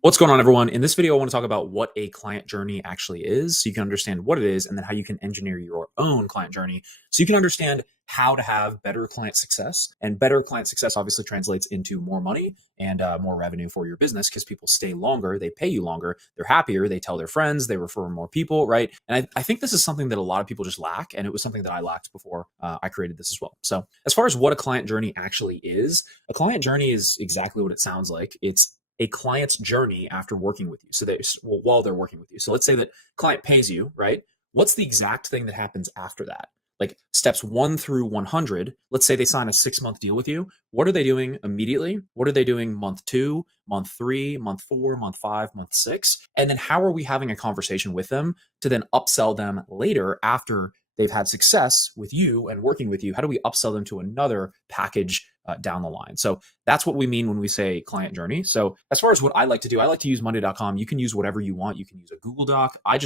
What's going on, everyone? In this video, I want to talk about what a client journey actually is so you can understand what it is and then how you can engineer your own client journey so you can understand how to have better client success. And better client success obviously translates into more money and more revenue for your business because people stay longer, they pay you longer, they're happier, they tell their friends, they refer more people, right? And I think this is something that a lot of people just lack. And it was something that I lacked before I created this as well. So as far as what a client journey actually is, a client journey is exactly what it sounds like. It's a client's journey after working with you. So while they're working with you. So let's say that client pays you, right? What's the exact thing that happens after that? Like steps 1 through 100, let's say they sign a 6-month deal with you. What are they doing immediately? What are they doing month 2, month 3, month 4, month 5, month 6? And then how are we having a conversation with them to then upsell them later after they've had success with you and working with you? How do we upsell them to another package down the line? So that's what we mean when we say client journey. So as far as what I like to do, I like to use Monday.com. You can use whatever you want. You can use a Google Doc. I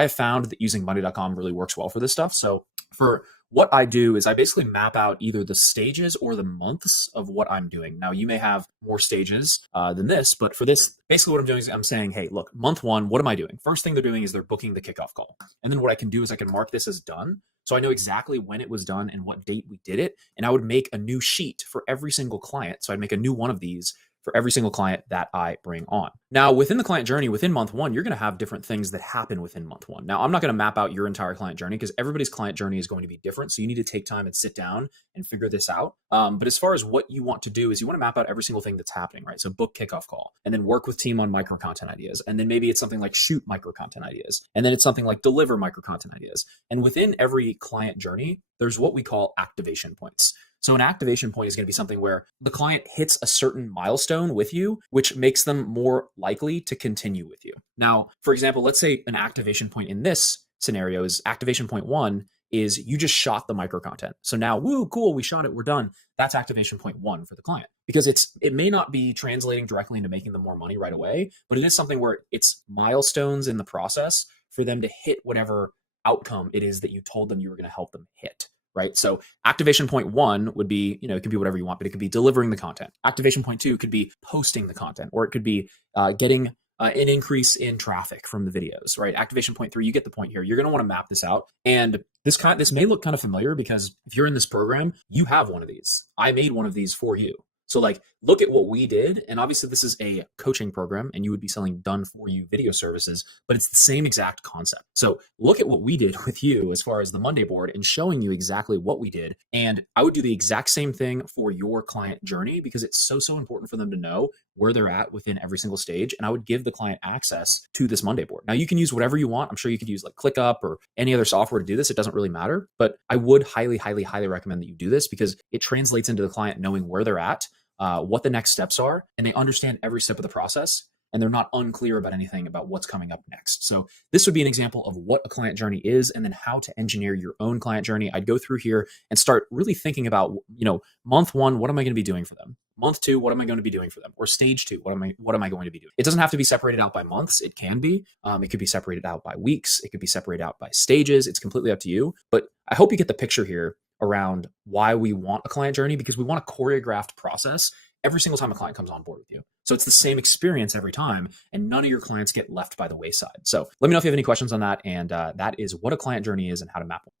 have found that using Monday.com really works well for this stuff. So for what I do is I basically map out either the stages or the months of what I'm doing. Now, you may have more stages than this, but for this, basically what I'm doing is I'm saying, hey, look, month 1, what am I doing? First thing they're doing is they're booking the kickoff call. And then what I can do is I can mark this as done. So I know exactly when it was done and what date we did it. And I would make a new sheet for every single client. So I'd make a new one of these for every single client that I bring on. Now, within the client journey, within month 1, you're going to have different things that happen within month 1. Now, I'm not going to map out your entire client journey because everybody's client journey is going to be different. So you need to take time and sit down and figure this out. But as far as what you want to do is you want to map out every single thing that's happening, right? So book kickoff call and then work with team on micro content ideas. And then maybe it's something like shoot micro content ideas. And then it's something like deliver micro content ideas. And within every client journey, there's what we call activation points. So an activation point is going to be something where the client hits a certain milestone with you, which makes them more likely to continue with you. Now, for example, let's say an activation point in this scenario is activation point 1 is you just shot the micro content. So now, woo, cool, we shot it, we're done. That's activation point 1 for the client because it may not be translating directly into making them more money right away, but it is something where it's milestones in the process for them to hit whatever outcome it is that you told them you were going to help them hit. Right. So activation point 1 would be, it could be whatever you want, but it could be delivering the content. Activation point 2 could be posting the content, or it could be getting an increase in traffic from the videos, right? Activation point 3, you get the point here. You're going to want to map this out. And this may look kind of familiar because if you're in this program, you have one of these. I made one of these for you. So look at what we did. And obviously this is a coaching program and you would be selling done for you video services, but it's the same exact concept. So look at what we did with you as far as the Monday board and showing you exactly what we did. And I would do the exact same thing for your client journey because it's so important for them to know where they're at within every single stage. And I would give the client access to this Monday board. Now you can use whatever you want. I'm sure you could use like ClickUp or any other software to do this. It doesn't really matter, but I would highly recommend that you do this because it translates into the client knowing where they're at, what the next steps are, and they understand every step of the process, and they're not unclear about anything about what's coming up next. So this would be an example of what a client journey is, and then how to engineer your own client journey. I'd go through here and start really thinking about, month 1, what am I going to be doing for them? Month 2, what am I going to be doing for them? Or stage 2, what am I going to be doing? It doesn't have to be separated out by months. It can be. It could be separated out by weeks. It could be separated out by stages. It's completely up to you. But I hope you get the picture here around why we want a client journey, because we want a choreographed process every single time a client comes on board with you. So it's the same experience every time, and none of your clients get left by the wayside. So let me know if you have any questions on that. And that is what a client journey is and how to map one.